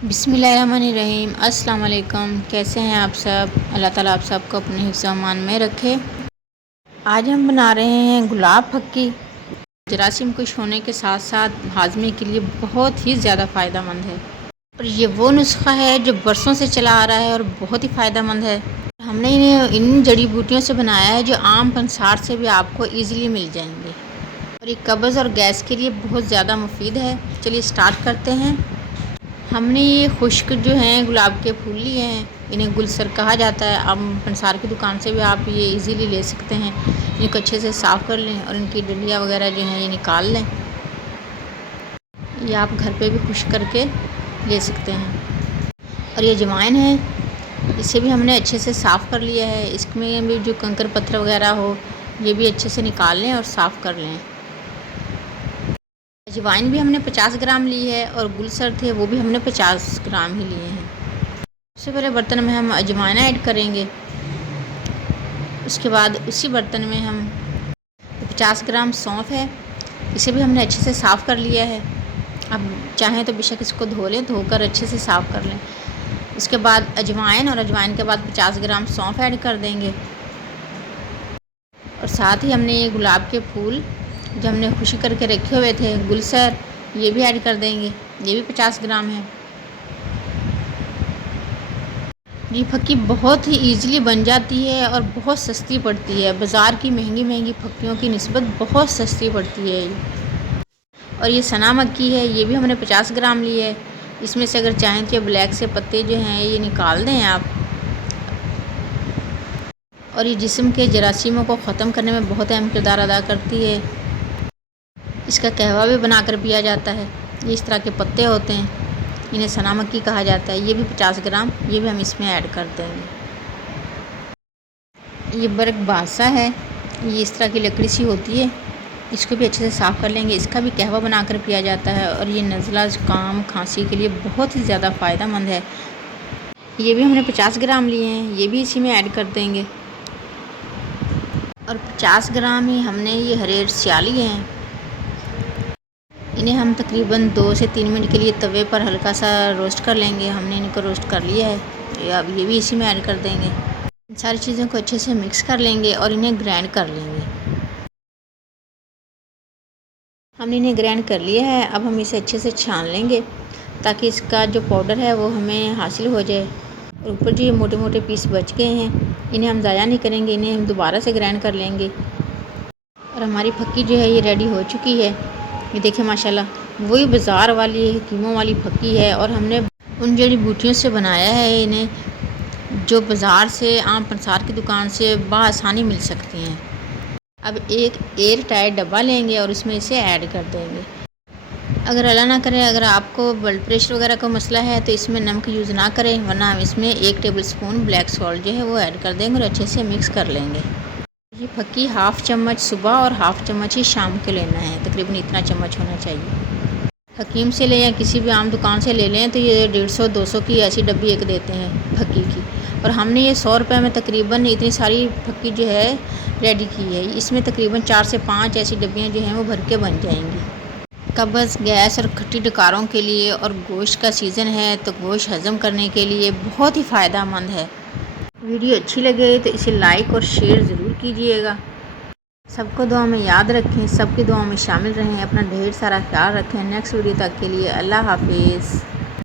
बिस्मिल्लाहिर्रहमानिर्रहीम। अस्सलाम वालेकुम। कैसे हैं आप सब? अल्लाह ताला आप सबको अपने हिफ्ज़ व अमान में रखे। आज हम बना रहे हैं गुलाब फक्की। जरासीम कुछ होने के साथ साथ हाजमे के लिए बहुत ही ज़्यादा फ़ायदेमंद है और ये वो नुस्खा है जो बरसों से चला आ रहा है और बहुत ही फ़ायदेमंद है। हमने इन्हें इन जड़ी बूटियों से बनाया है जो आम पंसार से भी आपको ईज़िली मिल जाएंगे और ये कब्ज़ और गैस के लिए बहुत ज़्यादा मुफीद है। चलिए स्टार्ट करते हैं। हमने ये खुश्क जो हैं गुलाब के फूल लिए हैं, इन्हें गुलसर कहा जाता है। आप पंसार की दुकान से भी आप ये इजीली ले सकते हैं। इनको अच्छे से साफ़ कर लें और इनकी डंडियाँ वगैरह जो हैं ये निकाल लें। ये आप घर पे भी खुश्क करके ले सकते हैं। और ये अजवाइन है, इसे भी हमने अच्छे से साफ़ कर लिया है। इसमें भी जो कंकर पत्थर वगैरह हो ये भी अच्छे से निकाल लें और साफ़ कर लें। अजवाइन भी हमने 50 ग्राम ली है और गुलसर थे वो भी हमने 50 ग्राम ही लिए हैं। सबसे पहले बर्तन में हम अजवाइन ऐड करेंगे। उसके बाद उसी बर्तन में हम 50 ग्राम सौंफ है, इसे भी हमने अच्छे से साफ़ कर लिया है। अब चाहें तो बेशक इसको धो लें, धोकर अच्छे से साफ़ कर लें। उसके बाद अजवाइन और अजवाइन के बाद 50 ग्राम सौंफ ऐड कर देंगे और साथ ही हमने ये गुलाब के फूल जो हमने खुश्क करके रखे हुए थे गुलसर, ये भी ऐड कर देंगे। ये भी 50 ग्राम है। ये फक्की बहुत ही ईज़िली बन जाती है और बहुत सस्ती पड़ती है। बाज़ार की महंगी महंगी फक्कियों की निस्बत बहुत सस्ती पड़ती है ये। और ये सना मक्की है, ये भी हमने 50 ग्राम ली है। इसमें से अगर चाहें तो ब्लैक से पत्ते जो हैं ये निकाल दें आप। और ये जिस्म के जरासीमों को ख़त्म करने में बहुत अहम किरदार अदा करती है। इसका कहवा भी बनाकर पिया जाता है। ये इस तरह के पत्ते होते हैं, इन्हें सना मक्की कहा जाता है। ये भी 50 ग्राम, ये भी हम इसमें ऐड कर देंगे। ये बरक बासा है, ये इस तरह की लकड़ी सी होती है, इसको भी अच्छे से साफ़ कर लेंगे। इसका भी कहवा बनाकर पिया जाता है और ये नज़ला ज़ुकाम खांसी के लिए बहुत ही ज़्यादा फ़ायदेमंद है। ये भी हमने 50 ग्राम लिए हैं, ये भी इसी में ऐड कर देंगे। और 50 ग्राम ही हमने ये हरे सियाल लिए हैं, इन्हें हम तकरीबन 2 से 3 मिनट के लिए तवे पर हल्का सा रोस्ट कर लेंगे। हमने इनको रोस्ट कर लिया है, अब ये भी इसी में ऐड कर देंगे। इन सारी चीज़ों को अच्छे से मिक्स कर लेंगे और इन्हें ग्राइंड कर लेंगे। हमने इन्हें ग्राइंड कर लिया है। अब हम इसे अच्छे से छान लेंगे ताकि इसका जो पाउडर है वो हमें हासिल हो जाए। और ऊपर जो ये मोटे मोटे पीस बच गए हैं इन्हें हम ज़ाया नहीं करेंगे, इन्हें हम दोबारा से ग्राइंड कर लेंगे। और हमारी फक्की जो है ये रेडी हो चुकी है। ये देखिए माशाल्लाह वही बाज़ार वाली हकीमों वाली फक्की है और हमने उन जड़ी बूटियों से बनाया है इन्हें जो बाज़ार से आम पंसार की दुकान से बआसानी मिल सकती हैं। अब एक एयर टाइट डब्बा लेंगे और उसमें इसे ऐड कर देंगे। अगर अल्लाह ना करे अगर आपको ब्लड प्रेशर वगैरह का मसला है तो इसमें नमक यूज़ ना करें, वरना हम इसमें 1 टेबल स्पून ब्लैक सॉल्ट जो है वो ऐड कर देंगे और अच्छे से मिक्स कर लेंगे। ये फक्की हाफ़ चम्मच सुबह और हाफ़ चम्मच ही शाम के लेना है, तकरीबन इतना चम्मच होना चाहिए। हकीम से लें या किसी भी आम दुकान से ले लें तो ये 150-200 की ऐसी डब्बी एक देते हैं फक्की की, और हमने ये 100 रुपये में तकरीबन इतनी सारी फक्की जो है रेडी की है। इसमें तकरीबन 4 से 5 ऐसी डब्बियाँ जो हैं वो भर के बन जाएंगी। कब्ज़, गैस और खट्टी डकारों के लिए, और गोश्त का सीज़न है तो गोश्त हज़म करने के लिए बहुत ही फ़ायदेमंद है। वीडियो अच्छी लगे तो इसे लाइक और शेयर ज़रूर कीजिएगा। सबको दुआ में याद रखें, सबकी दुआ में शामिल रहें। अपना ढेर सारा ख्याल रखें। नेक्स्ट वीडियो तक के लिए अल्लाह हाफिज़।